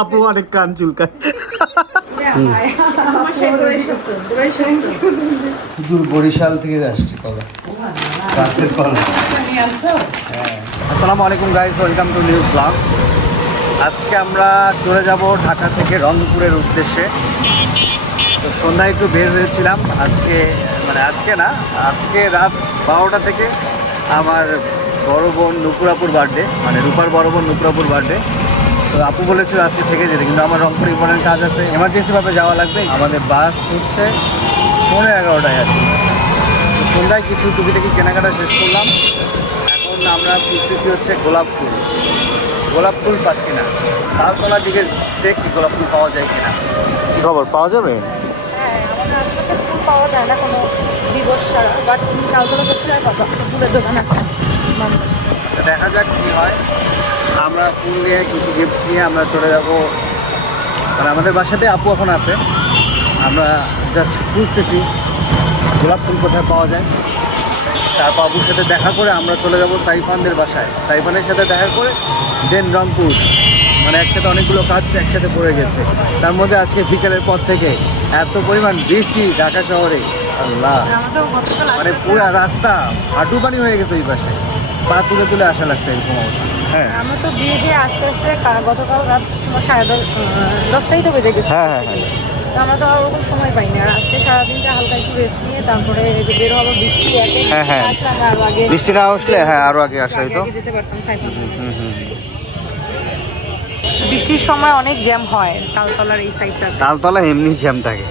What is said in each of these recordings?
আপু অনেক কান চুলকায়। দূর বরিশাল থেকে আসছি কলা, গাছের কলা। হ্যাঁ, আসসালামু আলাইকুম guys, welcome to new blog. আজকে আমরা চলে যাব ঢাকা থেকে রংপুরের উদ্দেশ্যে। তো সন্ধ্যায় একটু বের হয়েছিলাম। আজকে রাত 12টা থেকে আমার বড় বোন নুপুরাপুর বার্থডে, মানে রূপার বড় বোন নুপুরাপুর বার্থডে। তো আপু বলেছিল আজকে থেকে যেতে, কিন্তু আমার রংপুর ইম্পর্টেন্ট কাজ আছে, এমার্জেন্সিভাবে যাওয়া লাগবে। আমাদের বাস হচ্ছে 11:30 আছে। তো সন্ধ্যায় কিছু টুকিটাকি কেনাকাটা শেষ করলাম। এখন আমরা খুঁজতেছি হচ্ছে গোলাপ ফুল পাচ্ছি না। তালতলার দিকে দেখি গোলাপ ফুল পাওয়া যায় কিনা। কী খবর, পাওয়া যাবে? হ্যাঁ, আমাদের আশেপাশে ফুল পাওয়া যায় না কোনো দিবস ছাড়া, বাট কালতলা বছরে ফুলের দোকান আছে। দেখা যাক কী হয়। আমরা ফুল নিয়ে কিছু গিফট নিয়ে আমরা চলে যাব, কারণ আমাদের বাসাতে আপু এখন আছে। আমরা জাস্ট খুঁজতেছি গোলাপ ফুল কোথায় পাওয়া যায়। তারপর আপুর সাথে দেখা করে আমরা চলে যাব সাইফানদের বাসায়। সাইফানের সাথে দেখা করে দেন রংপুর, মানে একসাথে অনেকগুলো কাজ একসাথে পড়ে গেছে। তার মধ্যে আজকে বিকেলের পর থেকে এত পরিমাণ বৃষ্টি ঢাকা শহরে, আল্লাহ, মানে পুরা রাস্তা হাঁটু পানি হয়ে গেছে। ওই পাশে পা তুলে তুলে আসা লাগছে এরকম অবস্থা। হ্যাঁ, আমরা তো বিয়ে দিয়ে আস্তে আস্তে গতকাল রাত 10:30 তো বেজে গেছে। হ্যাঁ হ্যাঁ হ্যাঁ। তো আমরা তো আর ওরকম সময় পাইনি। আর আজকে সারাদিনটা হালকা একটু রেস্ট নিয়ে তারপরে যে বের হবো, বৃষ্টি হ্যাঁ হ্যাঁ, আসলাম আরো আগে, বৃষ্টি না আসলে হ্যাঁ আরো আগে আসা হইতো। যেতে পারতাম সাইকেল। বৃষ্টির সময় অনেক জ্যাম হয় তালতলার এই সাইডটা। তালতলা এমনি জ্যাম থাকে।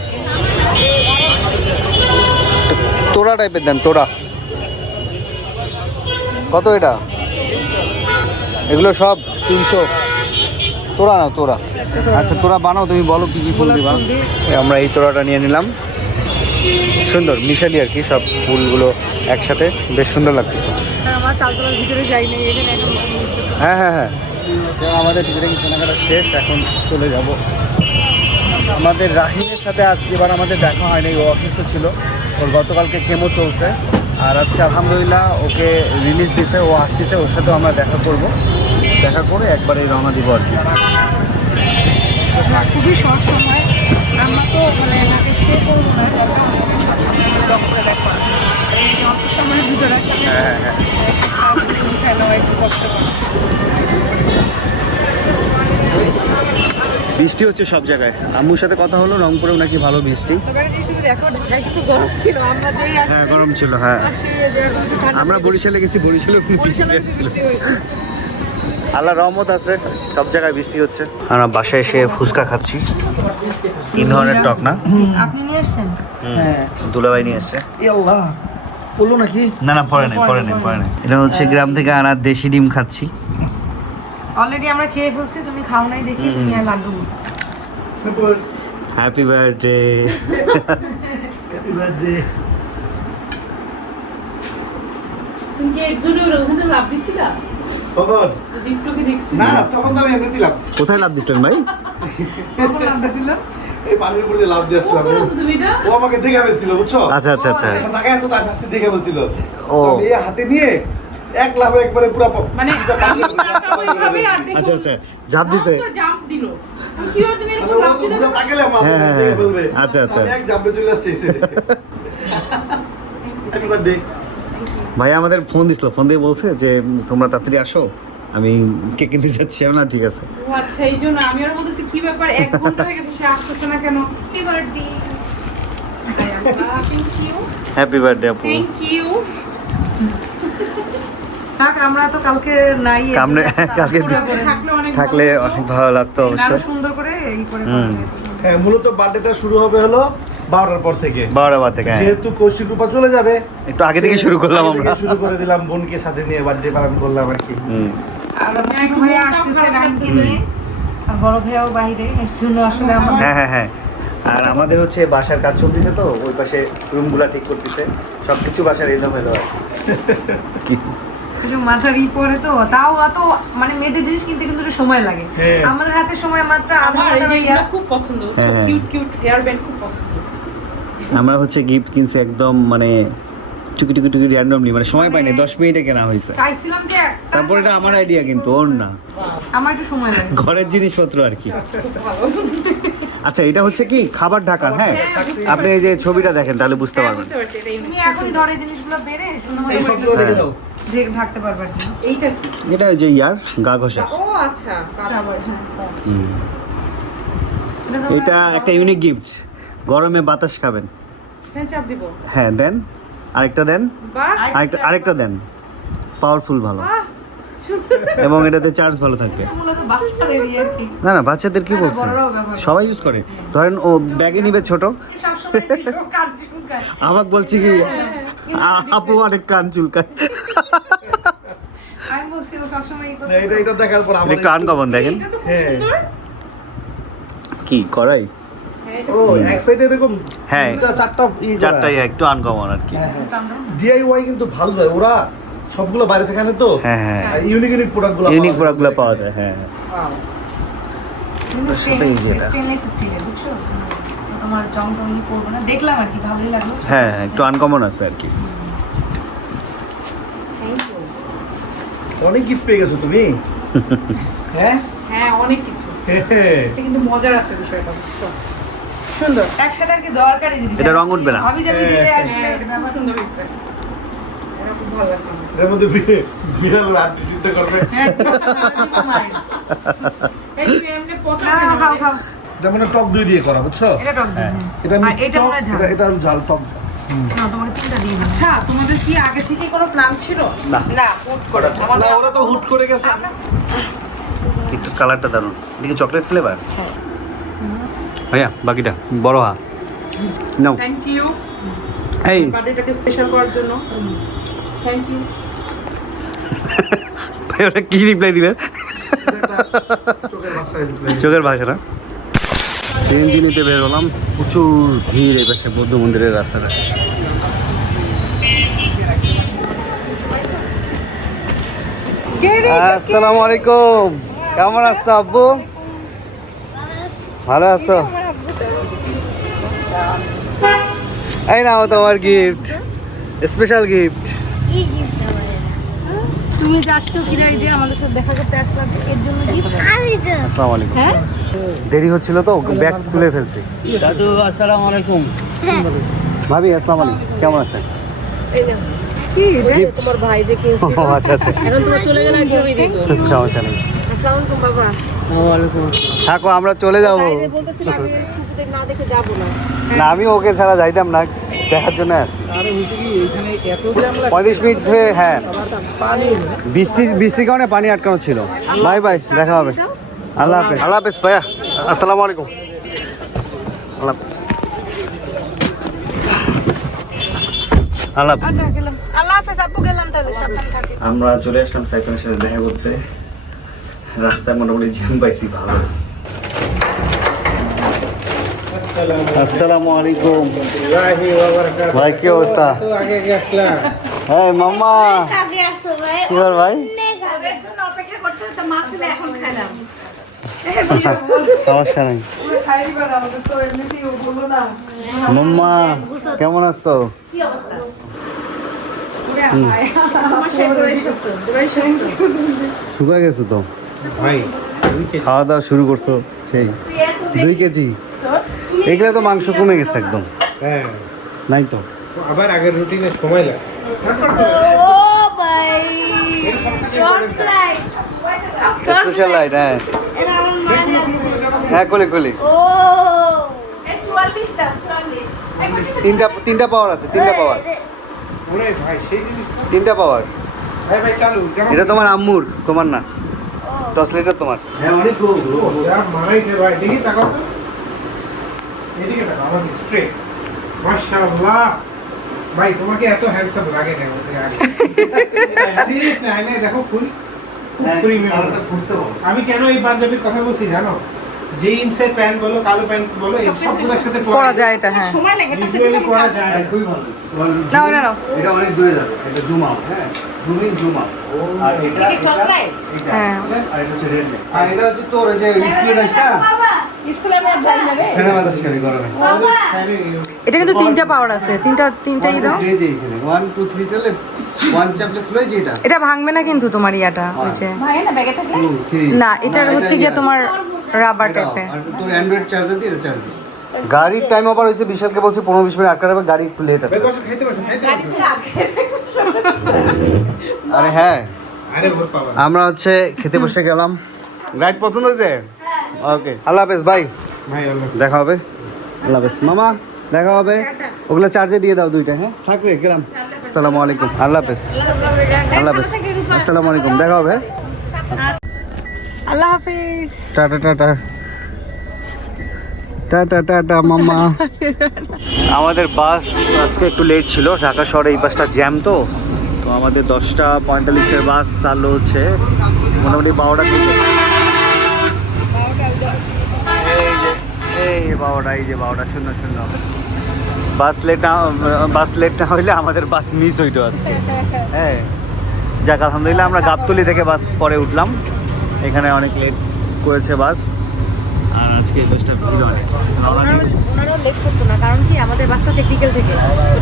তোরা টাইপের দেন, তোরা কত এটা? এগুলো সব 300। তোরা নাও, তোরা। আচ্ছা তোরা বানাও, তুমি বলো কি কি ফুল দিবা। আমরা এই তোরাটা নিয়ে নিলাম। সুন্দর মিশালি আর কি, সব ফুলগুলো একসাথে বেশ সুন্দর লাগতেছে। আমার তালতলার ভিতরে যাই না, এখানে এখন। হ্যাঁ হ্যাঁ হ্যাঁ, তো আমাদের টিকিটিং কেনাকাটা শেষ, এখন চলে যাব। আমাদের রাহিমের সাথে আজকে এবার আমাদের দেখা হয়নি, ও অসুস্থ ছিল, ওর গতকালকে কেমো চলছে। আর আজকে আলহামদুলিল্লাহ ওকে রিলিজ দিছে, ও আসতেছে, ওর সাথেও আমরা দেখা করব। দেখা করে একবারে রওনা দিব আর কি। খুবই শর্ট সময়, আমরা তো মানে স্টে করবো না, যাবো শর্ট সময় রংপুরে দেখা। এই অল্প সময়ের ভিতরে সাথে হ্যাঁ হ্যাঁ পৌঁছায় নেওয়া একটু কষ্ট করে। বৃষ্টি হচ্ছে সব জায়গায়। আম্মুর সাথে কথা হলো, রংপুরেও নাকি ভালো বৃষ্টি। গরম ছিল, আমরা যেই হ্যাঁ গরম ছিল। হ্যাঁ, আমরা বরিশালে গেছি, বরিশালে আল্লাহ রহমত আছে, সব জায়গায় বৃষ্টি হচ্ছে। আমরা বাসায় এসে ফুচকা খাচ্ছি। 3 ধরনের টক না? আপনি নিয়ে এসছেন? হ্যাঁ, দুলাভাই নিয়ে এসছে। বললো নাকি? না পরে নেই। এটা হচ্ছে গ্রাম থেকে আনা দেশি ডিম খাচ্ছি। অলরেডি আমরা খেয়ে ফেলছি, তুমি খাও নাই দেখি। তুমি আর লাড্ডু। Happy birthday. তুমি কি একজনের ওখানে লাভ দিছিলা? কখন? জিপটুকে দেখছি না তখন তো আমি এমনি দিলাম। কোথায় লাভ দিচ্ছেন ভাই? কখন লাড্ডু ছিল? এই পানির উপর দিয়ে লাভ দিয়েছিলাম। তুমি এটা ও আমাকে দেখে ফেলছিল, বুঝছো? আচ্ছা আচ্ছা আচ্ছা। ঢাকা এসে তার কাছে দেখে ফেলছিল। ও। আমি এই হাতে নিয়ে এক লাফে একবারে পুরো মানে ওইভাবে আর দেখো আচ্ছা আচ্ছা, ঝাঁপ দিছে। তো জাম্প দিল। কি হয় তুমি এরকম লাভ দিলে? তাকালে আমার হ্যাঁ, দেখে ফেলবে। আচ্ছা, আচ্ছা। আমি এক জাম্পে চলে আসছি এসে। Happy birthday. ভাই আমাদের ফোন দিছিল, ফোন দিয়ে বলছে যে তোমরা তাড়াতাড়ি আসো, আমি কেক কিনতে যাচ্ছি। না ঠিক আছে। ও আচ্ছা, এই জন্য আমি আর বলতেছি কি ব্যাপার, 1 ঘন্টা হয়ে গেছে সে আসতেছে না কেন? Happy birthday. Thank you. Happy birthday আপু। Thank you. থাক, আমরা তো কালকে নাই। কালকে থাকলে অনেক ভালো লাগতো আরো অবশ্যই। সুন্দর করে এই করে হ্যাঁ, মূলত বার্থডেটা শুরু হবে হলো 12টার পর থেকে। 12টা বাদ থেকে, হ্যাঁ। যেহেতু কৌশিক রূপা চলে যাবে, একটু আগে থেকে শুরু করলাম আগে থেকে আমরা। শুরু করে দিলাম, বোনকে সাথে নিয়ে বার্থডে পালন করলাম আর কি। আর ছোট ভাইয়া আসতেছে নাইনকে নিয়ে, আর বড় ভাইয়াও বাইরে। এর জন্য আসলে আমরা হ্যাঁ। আর আমাদের হচ্ছে বাসার কাজ চলতেছে, তো ওই পাশে রুমগুলা ঠিক করতেছে, সবকিছু বাসার এলোমেলো আর কি। কিছু মাথার পরে তো তাও অত মানে মেয়েদের জিনিস কিনতে কিন্তু একটু সময় লাগে। হ্যাঁ। আমাদের হাতে সময় মাত্র আধা আমার এই ঘন্টা। যেগুলো খুব পছন্দ, হ্যাঁ। কিউট কিউট হেয়ার ব্যান্ড খুব পছন্দ। আমরা হচ্ছে গিফট কিনছি একদম, মানে টুকি টুকি টুকি র্যান্ডমলি, মানে সময় পাইনি, 10 মিনিটে কেনা হয়েছে। চাইছিলাম যে তারপর এটা আমার আইডিয়া, কিন্তু ওর না, আমার একটু সময় লাগে। ঘরের জিনিসপত্র আর কি। আচ্ছা, এটা হচ্ছে কি খাবার ঢাকার। হ্যাঁ, আপনি এই যে ছবিটা দেখেন তাহলে বুঝতে পারবেন। তুমি এখন ধরে এই জিনিসগুলো বেড়ে সুন্দর এই সবগুলো দেখে দাও। ঢাকতে পারবে আর কি। এইটা কি? এটা ওই যে গা ঘষা। ও আচ্ছা আবার হ্যাঁ। এটা একটা ইউনিক গিফট, গরমে বাতাস খাবেন। ফ্যান চাপ দিব। হ্যাঁ দেন, আরেকটা দেন, বাহ আরেকটা দেন, পাওয়ারফুল ভালো, বাহ এবং এটাতে চার্জ ভালো থাকবে। মূলত বাচ্চাদেরই আর কি। না না, বাচ্চাদের কি না, না, বলছে, বড়রাও ব্যবহার করে। সবাই ইউজ করে। ধরেন ও ব্যাগে নিবে ছোট, সবসময় দিও কান চুলকায়। আমাকে বলছি কি আপু অনেক কান চুলকায়। আমি বলছি ও সবসময় এই না, কথা। এটা দেখার পর আমার একটু আনকমন দেখেন। এটা তো খুব হ্যাঁ। সুন্দর। কি করাই, ও এক সাইডে এরকম হ্যাঁ, তিনটা, চারটা চারটাই একটু আনকমন আর কি। দাম দাম। ডিআইওয়াই কিন্তু ভালো হয়, ওরা সবগুলো বাইরে থেকে আনে তো। হ্যাঁ হ্যাঁ, ইউনিক ইউনিক প্রোডাক্টগুলো ইউনিক প্রোডাক্টগুলো পাওয়া যায়। হ্যাঁ কিন্তু ওর সাথে এই যে এটা। স্টেনলেস স্টিলের, বুঝছো? তো তোমার জং টঙ্গি পড়বে না। দেখলাম আর কি, ভালোই লাগলো। হ্যাঁ, একটু আনকমন আছে আর কি। অনেক গিফট পেয়ে গেছো তুমি। হ্যাঁ হ্যাঁ অনেক কিছু। হ্যাঁ। এটা কিন্তু মজার আছে বিষয়টা, বুঝছো? সুন্দর। একসাথে আর কি দরকারি জিনিস। এটা রং উঠবে না। ভাবি যাবি দিলে আর হ্যাঁ এটা খুব সুন্দর হয়েছে। এটা খুব ভালো লাগছে আমার। এর মধ্যে বিড়াল রাত্রি চিন্তা করবে। হ্যাঁ, ঠিক নাই। এই যে এমনি পচা না, কেন? খাও খাও। এটা মানে টক দই দিয়ে করা, বুঝছো? এটা টক দিন। এটা আর এটা মনে হয় ঝাল। এটা ঝাল টক। না, তোমাকে তিনটা দিয়ে দিন। আচ্ছা তোমাদের কি আগে থেকে কোনো প্ল্যান ছিল? না, হুট করে। না, আমাদের ওরা তো হুট করে গেছে। একটু কালারটা দারুন, এদিকে চকলেট ফ্লেভার। ভাইয়া বাকিটা বড় হা নাও। থ্যাংক ইউ এই বার্থডেটাকে স্পেশাল করার জন্য। Thank you. ভাই ওটা কি রিপ্লাই দিলেন? চোখের ভাষায় reply। চোখের ভাষা না। সিএনজি নিতে বের হলাম, প্রচুর ভিড় এই পাশে বৌদ্ধ মন্দিরের রাস্তাটা। আসসালামু আলাইকুম, কেমন আছো আব্বু? ভালো আছো? এই নাও তোমার গিফট, স্পেশাল গিফট। তুমি যাচ্ছ কিনা, এই যে আমাদের সাথে দেখা করতে আসলাম, এর জন্য কি? আসসালামু আলাইকুম। দেরি হচ্ছিল তো ব্যাগ তুলে ফেলছি। দাদু আসসালামু আলাইকুম। ভাবি আসসালামু আলাইকুম, কেমন আছেন? কি Gift? তোমার ভাই যে কিনছে, ও আচ্ছা আচ্ছা, এখন তোমার চলে গেলে কিভাবে দেখো? সমস্যা নেই, আসসালামু আলাইকুম বাবা। থাকো আমরা চলে যাব। বাইরে বলতেছিল আমি শুকুদের না দেখে যাব না। না আমি ওকে ছাড়া যাইতাম না, দেখার জন্য আসছি। আরে হইছে কি এখানে এত জ্যাম লাগে। 35 মিনিট ধরে, হ্যাঁ পানি বৃষ্টির কারণে পানি আটকানো ছিল। বাই বাই, দেখা হবে। আল্লাহ হাফেজ। আল্লাহ হাফেজ ভাইয়া, আসসালামু আলাইকুম। আল্লাহ হাফেজ। আল্লাহ হাফেজ। আচ্ছা গেলাম, আল্লাহ হাফেজ আপু, গেলাম তাহলে, সাবধানে থাকে। আমরা চলে আসলাম সাইফানের সাথে দেখা করতে। রাস্তায় মোটামুটি জ্যাম পাইছি ভালো। আসসালামু আলাইকুম ভাই, কি অবস্থা? হ্যাঁ মাম্মা, কি খবর ভাই? ওদের জন্য অপেক্ষা করতে হতো, মা ছেলে এখন খাইলাম। সমস্যা নেই। খাই দিবা না, ওদের তো এমনিতেই ও বললো না। মাম্মা কেমন আছো? কি অবস্থা? ওরে ভাই, আমার শেষ হয়ে গেছে। শুকা গেছো তো ভাই খাওয়া দাওয়া শুরু করছো সেই 2 কেজি। এগুলো তো মাংস কমে গেছে একদম, হ্যাঁ নাই তো। আবার আগের রুটিনে সময় লাগে। Oh my God! Special light, হ্যাঁ হ্যাঁ কলি কলি। Oh! এই 44 দাও, 44। তিনটা পাওয়ার আছে, 3টা পাওয়ার, ওরে ভাই সেই জিনিস 3টা পাওয়ার। ভাই ভাই চালু এটা তোমার আম্মুর, তোমার না। টস লাইটার তোমার। হ্যাঁ অনেক যা মারাইছে ভাই, দেখি তাকাও তো। এদিকে তাকাও, আমার স্ট্রেট। মাশাআল্লাহ ভাই, তোমাকে এত হ্যান্ডসাম লাগে না আমাকে আগে। সিরিয়াস না, আইনে দেখো ফুল প্রিমিয়াম। আমি কেন এই পাঞ্জাবির কথা বলছি জানো? জিন্সের প্যান্ট বলো, কালো প্যান্ট বলো, এই সবগুলোর সাথে পরা যায় এটা, হ্যাঁ। সময় লাগে এটা ইউজুয়ালি করা যায়। খুবই ভালো। নাও, না, নাও। এটা অনেক দূরে যাবে, এটা জুম আউট, হ্যাঁ জুম ইন জুম আউট। আর এটা টর্চ লাইট? এটা হ্যাঁ। আর এটা হচ্ছে রেড লাইট। আর এটা হচ্ছে তোর ওই যে স্ক্রিন আছে না, স্কুলে আমি আর যাই না রে। ফ্যানে বাতাস খালি গরমে। এটা কিন্তু তিনটা পাওয়ার আছে, তিনটাই দাও। এই যে এখানে 1 2 3 তাহলে 1 চাপলে স্লো যে এটা এটা ভাঙবে না কিন্তু তোমার ইয়াটা হচ্ছে ভাই না ব্যাগে থাকলে 2 3 না, এটার হচ্ছে গিয়ে তোমার রাবার টাইপের। আর তোর অ্যান্ড্রয়েড চার্জার দিয়ে চার্জ গাড়ির টাইম ওভার হয়েছে বিশালকে বলছে 15-20 মিনিট আটকাবে গাড়ি একটু লেট আছে বসো খাইতে বসো খাইতে বসো। আরে হ্যাঁ আরে ওর পাওয়া আমরা হচ্ছে খেতে বসে গেলাম রাইড পছন্দ হয়েছে ওকে আল্লাহ হাফেজ বাই ভাই আল্লাহ দেখা হবে আল্লাহ হাফেজ মামা দেখা হবে ওগুলো চার্জে দিয়ে দাও দুইটা হ্যাঁ থাকবে গেলাম আসসালামু আলাইকুম আল্লাহ হাফেজ আল্লাহ হাফেজ আসসালামু আলাইকুম দেখা হবে আল্লাহ হাফেজ। টাটা টাটা টাটা টাটা মামা আমাদের বাস আজকে একটু লেট ছিল ঢাকা শহরে এই বাসটা জ্যাম তো তো আমাদের 10:45 বাস চালু হচ্ছে মোটামুটি 12টা থেকে এই যে 12টা 00 বাস লেট না হইলে আমাদের বাস মিস হইতো আজকে হ্যাঁ যাক আলহামদুলিল্লাহ আমরা গাবতলী থেকে বাস পরে উঠলাম এখানে অনেক লেট করেছে বাস আর আজকে এই বাসটা ভিড় অনেক ওনারাও লেট করতো না, কারণ কি আমাদের বাসটা টেকনিক্যাল থেকে,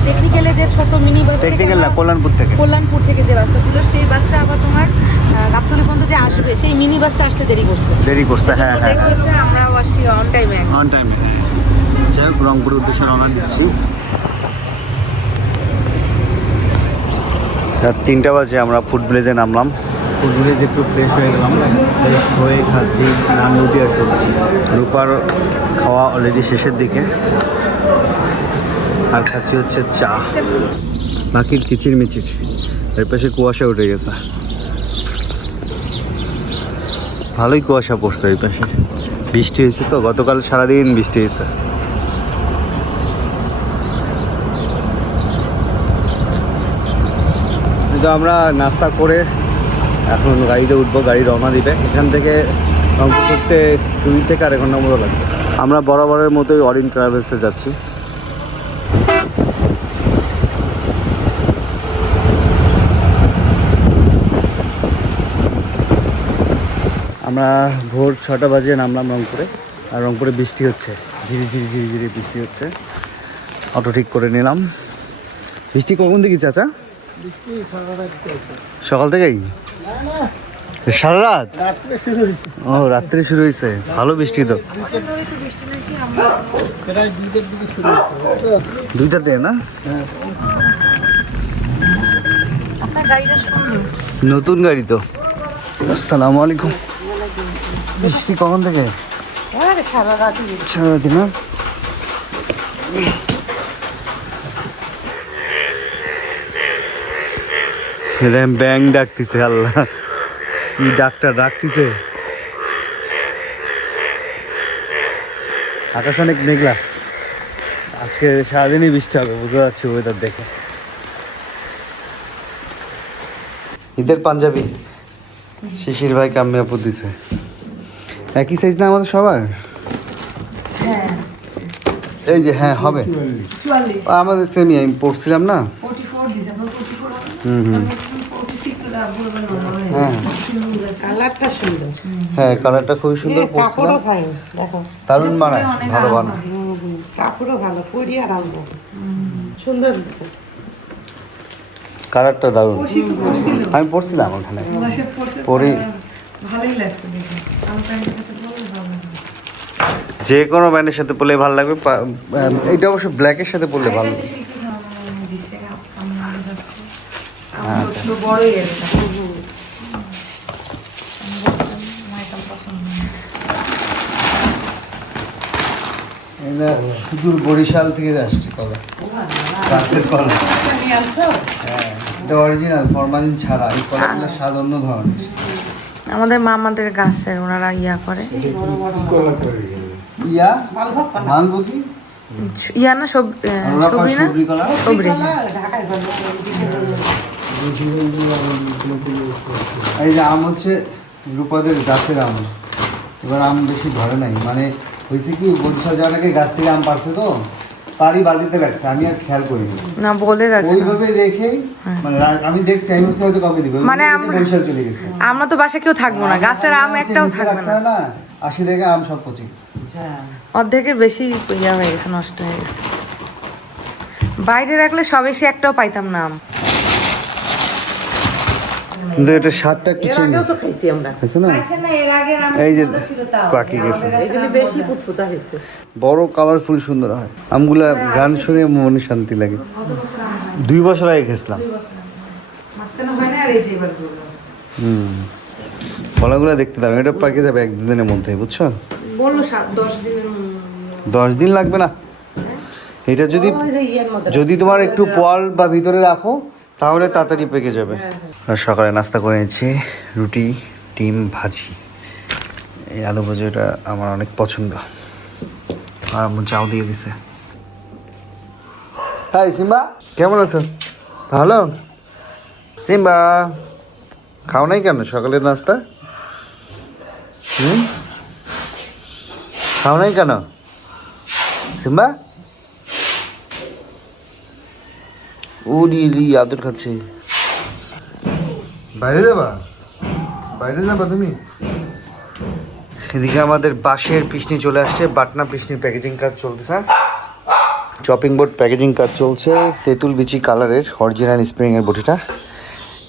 টেকনিক্যালে যে ছোট মিনি বাস টেকনিক্যাল না কল্যাণপুর থেকে কল্যাণপুর থেকে যে বাসটা ছিল সেই বাসটা আবার তোমার গাবতলী পর্যন্ত যে আসবে সেই মিনি বাসটা আসতে দেরি করছে হ্যাঁ লেট করছে। আমরাও আসছি অন টাইমে। অন টাইমে যাই হোক রংপুরের উদ্দেশ্যে রওনা দিচ্ছি রাত 3টা বাজে আমরা ফুড ভিলেজে নামলাম ফুড ভিলেজে একটু ফ্রেশ হয়ে গেলাম ফ্রেশ হয়ে খাচ্ছি নান রুটি আর সবজি রূপার খাওয়া অলরেডি শেষের দিকে আর খাচ্ছি হচ্ছে চা বাকির কিচির মিচির এর পাশে কুয়াশা উঠে গেছে ভালোই কুয়াশা পড়ছে এই পাশে বৃষ্টি হয়েছে তো গতকাল সারাদিন বৃষ্টি হয়েছে তো আমরা নাস্তা করে এখন গাড়িতে উঠবো গাড়ি রওনা দিবে এখান থেকে রংপুর করতে 2 থেকে 2.5 ঘন্টার মতো লাগবে আমরা বরাবরের মতোই অরিন ট্রাভেলসে যাচ্ছি আমরা ভোর 6টা বাজে নামলাম রংপুরে আর রংপুরে বৃষ্টি হচ্ছে ধীরে ধীরে বৃষ্টি হচ্ছে অটো ঠিক করে নিলাম বৃষ্টি কখন থেকে চাচা সকাল থেকেই সারা রাত ও রাত্রে শুরু হয়েছে ভালো বৃষ্টি তো 2টাতে না আপনার গাড়িটা সুন্দর। নতুন গাড়ি তো আসসালামু আলাইকুম বৃষ্টি কখন থেকে সারা রাতি না ব্যাং ডাকতেছে আল্লাহ কি ডাক্তার ডাকতেছে আকাশ অনেক মেঘলা আজকে সারাদিনই বৃষ্টি হবে বুঝতে পারছি ওয়েদার দেখে ঈদের পাঞ্জাবি শিশির ভাই কামিয়াপুর দিছে একই সাইজ না আমাদের সবার এই যে হ্যাঁ হবে আমাদের সেমি আমি পড়ছিলাম না হ্যাঁ কালারটা সুন্দর। হ্যাঁ কালারটা খুবই সুন্দর পড়ছিলাম দারুণ বানায় ভালো বানায় কাপড়ও ভালো পরি আরাম সুন্দর হয়েছে। কালারটা দারুণ আমি পড়ছিলাম ওখানে পরি ভালোই লাগছে দেখে, কালো প্যান্টের সাথে পরলে ভালো লাগবে। যে কোনো ব্যান্ডের সাথে পরলে ভালো লাগবে এইটা অবশ্য ব্ল্যাকের সাথে পরলে ভালো লাগবে আচ্ছা বড়ই এটা এটা সুদূর বরিশাল থেকে আসছে কলা গাছের কলা হ্যাঁ এটা অরিজিনাল ফরমালিন ছাড়া এই কলাগুলো স্বাদ অন্য ধরনের আমাদের মামাদের গাছের ওনারা ইয়া করে ইয়া মালবো কি ইয়া না সব আর ওরা কয় সবরি না সবরি কলা সবরি এই যে আম হচ্ছে রূপাদের গাছের আম এবার আম বেশি ধরে নাই মানে হয়েছে কি বরিশাল যাওয়ার আগে গাছ থেকে আম পারছে তো পাড়ি বালতিতে রাখছে আমি আর খেয়াল করিনি না বলে রাখছি ওইভাবে রেখেই মানে আমি দেখছি আমি হয়তো কাউকে দিব মানে আমরা বরিশাল চলে গেছে আমরা তো বাসায় কেউ থাকবো না গাছের আম একটাও থাকবে না না 80 থেকে আম সব পচে গেছে। অর্ধেকের বেশি ইয়া হয়ে গেছে, নষ্ট হয়ে গেছে। বাইরে রাখলে সব এসে একটাও পাইতাম না আম। কিন্তু এটা স্বাদটা একটু চেঞ্জ খাইছি আমরা। হয়েছে না? না, এর আগে এই যে কাকি গেছে, বেশি ফুটফুটা হয়েছে। বড় কালারফুল সুন্দর হয় আমগুলা, গান শুনে মনে শান্তি লাগে। 2 বছর আগে খেয়েছিলাম। মাঝখানে হয় না, আর এই যে এবার বললাম। ফলাগুলো দেখতে দারুণ, এটা পাকে যাবে 1-2 দিনের মধ্যে, বুঝছো? বললো 10 দিনের 10 দিন লাগবে না। এটা যদি তোমার একটু পোয়াল বা ভিতরে রাখো তাহলে তাড়াতাড়ি পেকে যাবে। আর সকালে নাস্তা করে নিয়েছি রুটি, ডিম ভাজি। এই আলু ভাজিটা আমার অনেক পছন্দ। আর আমার চাও দিয়ে দিছে। হাই সিম্বা, কেমন আছো? ভালো? সিম্বা খাও নাই কেন সকালের নাস্তা? খাও নাই কেন সিম্বা? উড়ি আদর খাচ্ছে। বাইরে যাবা? বাইরে যাবা তুমি? এদিকে আমাদের বাঁশের পিসনি চলে আসছে, বাটনা পিসনির প্যাকেজিং কাজ চলতেছে। চপিং বোর্ড প্যাকেজিং কাজ চলছে। তেঁতুল বিচি কালারের অরিজিনাল স্প্রিংয়ের বটিটা,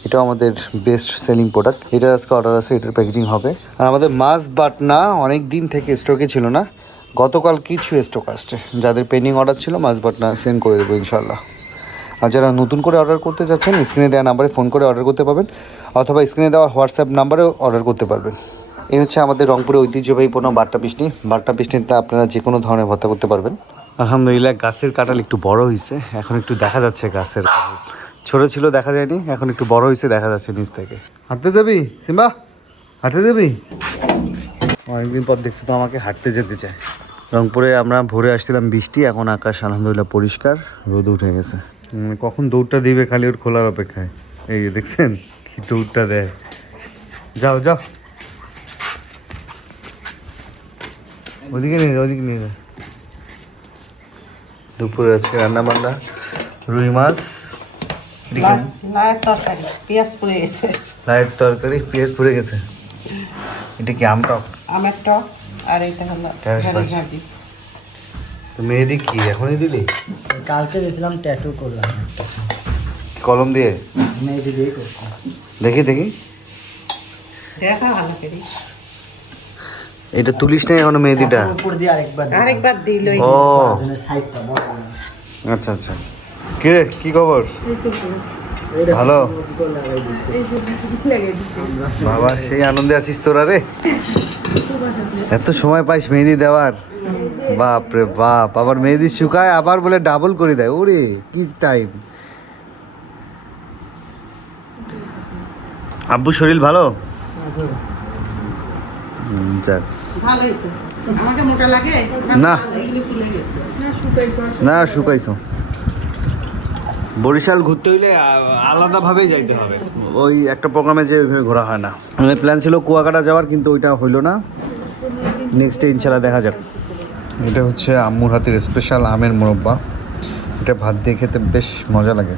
এটাও আমাদের বেস্ট সেলিং প্রোডাক্ট। এটা আজকে অর্ডার আছে, এটার প্যাকেজিং হবে। আর আমাদের মাছ বাটনা অনেক দিন থেকে স্টকে ছিল না, গতকাল কিছু স্টক আসছে। যাদের পেন্ডিং অর্ডার ছিল মাছ বাটনা সেন্ড করে দেবো ইনশাল্লাহ। আর যারা নতুন করে অর্ডার করতে চাচ্ছেন স্ক্রিনে দেওয়া নাম্বারে ফোন করে অর্ডার করতে পারবেন, অথবা স্ক্রিনে দেওয়া হোয়াটসঅ্যাপ নাম্বারেও অর্ডার করতে পারবেন। এই হচ্ছে আমাদের রংপুরের ঐতিহ্যবাহী পণ্য বাট্টা পিসনি। বাট্টা পিসনিতে আপনারা যে কোনো ধরনের ভর্তা করতে পারবেন। আলহামদুলিল্লাহ গাছের কাঁঠাল একটু বড় হয়েছে, এখন একটু দেখা যাচ্ছে গাছের কাঁঠাল। ছোটো ছিল দেখা যায়নি, এখন একটু বড় হয়েছে দেখা যাচ্ছে নিচ থেকে। হাঁটতে যাবি সিম্বা? হাঁটতে যাবি? অনেকদিন পর দেখছি তো আমাকে হাঁটতে যেতে চায়। রংপুরে আমরা ভোরে আসছিলাম বৃষ্টি, এখন আকাশ আলহামদুলিল্লাহ পরিষ্কার, রোদ উঠে গেছে। কখন দৌড়টা দিবে খালি ওর খোলার অপেক্ষায়। এই যে দেখছেন কি দৌড়টা দেয়। যাও যাও, ওদিকে নিয়ে যাও, ওদিকে নিয়ে যাও। দুপুরে আজকে রান্না বান্না রুই মাছ, লায়ের তরকারি, পেঁয়াজ পড়ে গেছে, লায়ের তরকারি, পেঁয়াজ পড়ে গেছে। এটা কি আমটক? আমের টক, আর এটা হলো ঢেঁড়স ঢেঁড়স ভাজি। ভাজি। তো মেহেদি কি এখনই দিলি? কালকে গেছিলাম ট্যাটু করলাম একটা, কলম দিয়ে? মেহেদি দিয়ে করছি। দেখি দেখি, দেখা ভালো করি। এটা তুলিস না এখনো মেহেদিটা? উপর দিয়ে আরেকবার দিল ও সাইডটা বড় আচ্ছা আচ্ছা। কি রে, কি খবর? ভালো? বাবা সেই আনন্দে আছিস তোরা রে, এত সময় পাইস মেহেদি দেওয়ার? বাপ রে বাপ, আবার মেহেদি শুকায় আবার বলে ডাবল করে দেয়। ওরে কি টাইম। আব্বু শরীর ভালো? যাক, ভালোই তো। আমাকে মোটা লাগে না। এগুলো ফুলে গেছে। না শুকাইছো। বরিশাল ঘুরতে হইলে আলাদাভাবেই যাইতে হবে, ওই একটা প্রোগ্রামে যে ওইভাবে ঘোরা হয় না। আমাদের প্ল্যান ছিল কুয়াকাটা যাওয়ার, কিন্তু ওইটা হইলো না। নেক্সট ডে ইনশাল্লাহ দেখা যাক। এটা হচ্ছে আম্মুর হাতের স্পেশাল আমের মোরব্বা, এটা ভাত দিয়ে খেতে বেশ মজা লাগে।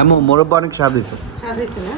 আম্মু মোরব্বা অনেক স্বাদ হয়েছে। স্বাদ হয়েছে না?